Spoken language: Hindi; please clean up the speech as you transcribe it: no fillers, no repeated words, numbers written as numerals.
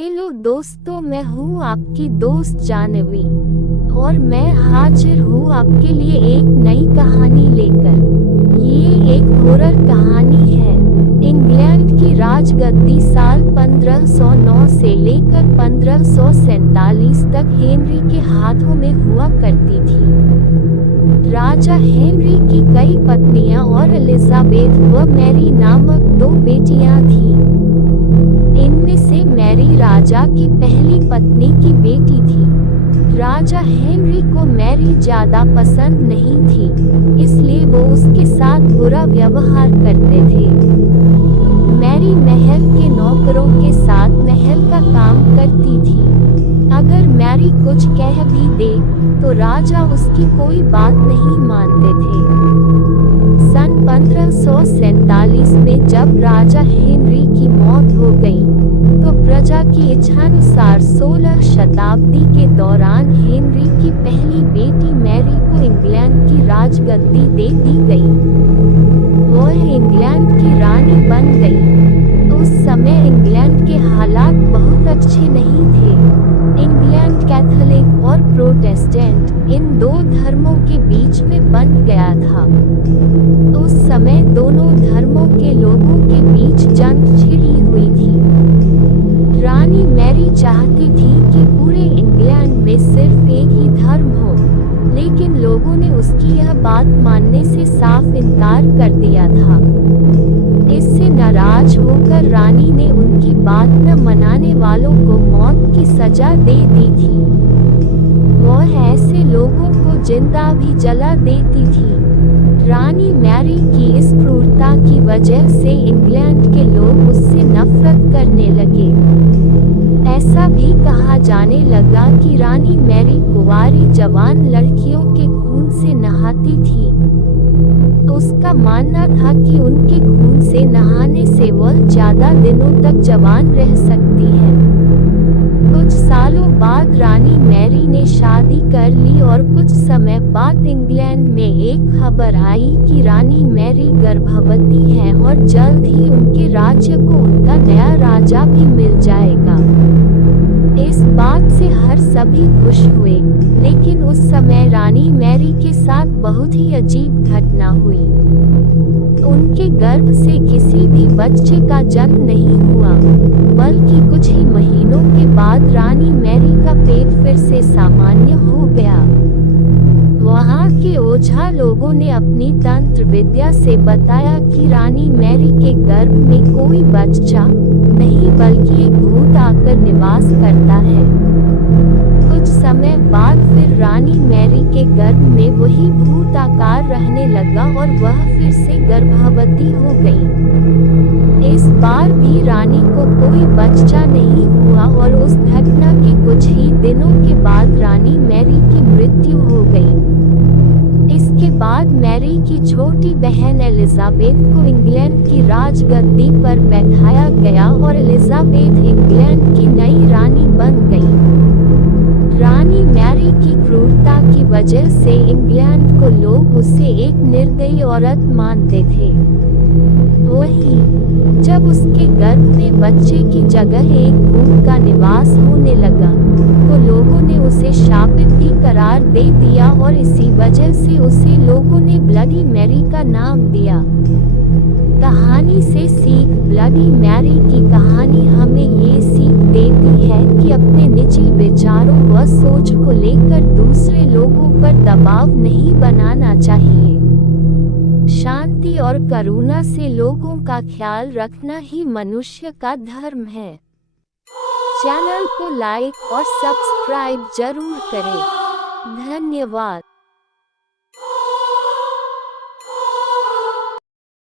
हेलो दोस्तों, मैं हूँ आपकी दोस्त जानवी और मैं हाजिर हूँ आपके लिए एक नई कहानी लेकर। ये एक हॉरर कहानी है। इंग्लैंड की राजगद्दी साल 1509 से लेकर 1547 तक हेनरी के हाथों में हुआ करती थी। राजा हेनरी की कई पत्नियां और एलिजाबेथ व मैरी नामक दो बेटियां थीं। इनमें से मैरी राजा की पहली पत्नी की बेटी थी। राजा हेनरी को मैरी ज्यादा पसंद नहीं थी, इसलिए वो उसके साथ बुरा व्यवहार करते थे। मैरी महल के नौकरों के साथ महल का काम करती थी। अगर मैरी कुछ कह भी दे तो राजा उसकी कोई बात नहीं मानते थे। सन 1547 में जब राजा हेनरी की मौत हो गई, तो प्रजा की इच्छानुसार 16 शताब्दी के दौरान हेनरी की पहली बेटी मैरी को इंग्लैंड की राजगद्दी दे दी गई। वह इंग्लैंड की रानी बन गई। उस समय इंग्लैंड के हालात बहुत अच्छे नहीं थे। इंग्लैंड कैथोलिक और प्रोटेस्टेंट इन दो धर्मों के बीच में बन गया था। उस समय दोनों धर्मों के लोगों के बीच जंग छिड़ी हुई थी। रानी मैरी चाहती थी कि पूरे इंग्लैंड में सिर्फ एक ही धर्म हो, लेकिन लोगों ने उसकी यह बात मानने से साफ इनकार कर दिया था। इससे नाराज होकर रानी ने उनकी बात न मनाने वालों को मौत की सजा दे दी थी। वह ऐसे लोगों को जिंदा भी जला देती थी। रानी मैरी की इस क्रूरता की वजह से इंग्लैंड के लोग उससे नफरत करने लगे। ऐसा भी कहा जाने लगा कि रानी मैरी कुंवारी जवान लड़कियों के खून से नहाती थी। उसका मानना था कि उनके खून से नहाने से वह ज्यादा दिनों तक जवान रह सकती है। कुछ सालों बाद रानी मैरी ने शादी कर ली और कुछ समय बाद इंग्लैंड में एक खबर आई कि रानी मैरी गर्भवती है और जल्द ही उनके राज्य को उनका नया राजा भी मिल जाएगा। इस बात से हर सभी खुश हुए, लेकिन उस समय रानी मैरी के साथ बहुत ही अजीब घटना हुई। उनके गर्भ से किसी भी बच्चे का जन्म नहीं हुआ, बल्कि कुछ ही महीनों के बाद रानी मैरी का पेट फिर से सामान्य हो गया। वहाँ के ओझा लोगों ने अपनी तंत्र विद्या से बताया कि रानी मैरी के गर्भ में कोई बच्चा नहीं बल्कि एक भूत आकर निवास करता है। कुछ समय बाद फिर रानी मैरी के गर्भ में वही भूत आकार रहने लगा और वह फिर से गर्भवती हो गई। इस बार भी रानी को कोई बच्चा नहीं हुआ और उस घटना के कुछ ही दिनों के बाद रानी मैरी की मृत्यु हो गई। इसके बाद मैरी की छोटी बहन एलिजाबेथ को इंग्लैंड की राजगद्दी पर बैठाया गया और एलिजाबेथ इंग्लैंड की नई रानी बन गई। रानी मैरी की क्रूरता की वजह से इंग्लैंड को लोग उसे एक निर्दयी औरत मानते थे। वहीं जब उसके गर्भ में बच्चे की जगह एक भूत का निवास होने लगा, तो लोगों ने उसे शापित भी करार दे दिया और इसी वजह से उसे लोगों ने ब्लडी मैरी का नाम दिया। कहानी से सीख। ब्लडी मैरी की कहानी हमें ये सीख देती है कि अपने निजी विचारों व सोच को लेकर दूसरे लोगों पर दबाव नहीं बनाना चाहिए। शांति और करुणा से लोगों का ख्याल रखना ही मनुष्य का धर्म है। चैनल को लाइक और सब्सक्राइब जरूर करें। धन्यवाद।